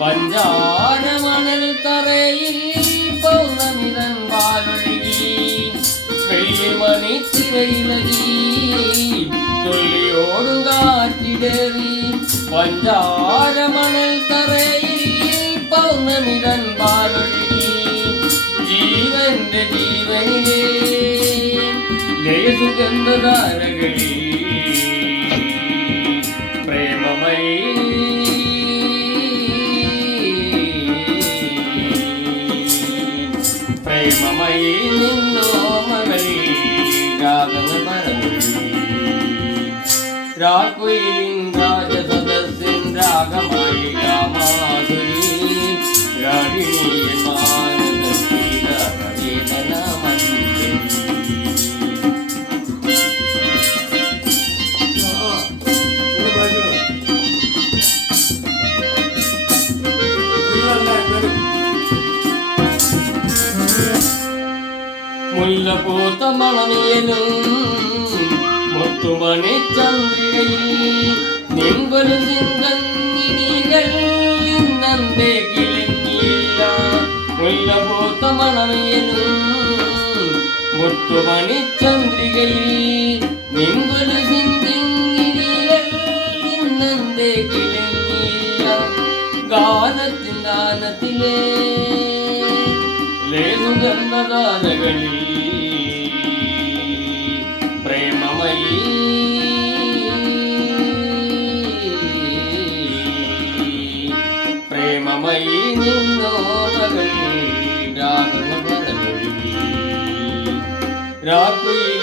പഞ്ചാരമണൽ തറയിൽ പൗർണമിതൻ വാലൊഴുകി വെള്ളിമണിത്തിരയിലകി തുള്ളിയോടും കാറ്റിടേറി പഞ്ചാരമണൽ തറയിൽ പൗർണമിതൻ വാലൊഴുകി ജീവന്റെ ജീവനിലെ ലയസുഗന്ധധാരകളിൽ പ്രേമമയി പ്രേമമയി നിന്നോമകൾ രാഗങ്ങൾ മറന്നൊഴുകി രാക്കുയിലിൻ രാജസദസ്സിൻ രാഗമായി രാമാധുരി രാഗിണിയൻ മാനസത്തിൽ രാഗവേദനമഞ്ജരി മുല്ലപ്പൂത്ത മണമിയലും മുത്തുമണി ചന്ദ്രികയിൽ നിൻകൊലുസിൻ കന്നിനികൾ ഇന്നന്റെ കിളങ്ങിയില്ല മുല്ലപ്പൂത്ത മണമിയലും മുത്തുമണി ചന്ദ്രികയിൽ നിൻകൊലുസിൻ കന്നിനികൾ ഇന്നന്റെ കിളങ്ങിയില്ല ഗാനത്തിൻ ദാനത്തിലെ സുഗന്ധധാരകളിൽ പ്രേമമയി പ്രേമമയി നിന്നോമകൾ രാഗങ്ങൾ മറന്നൊഴുകി രാക്കുയി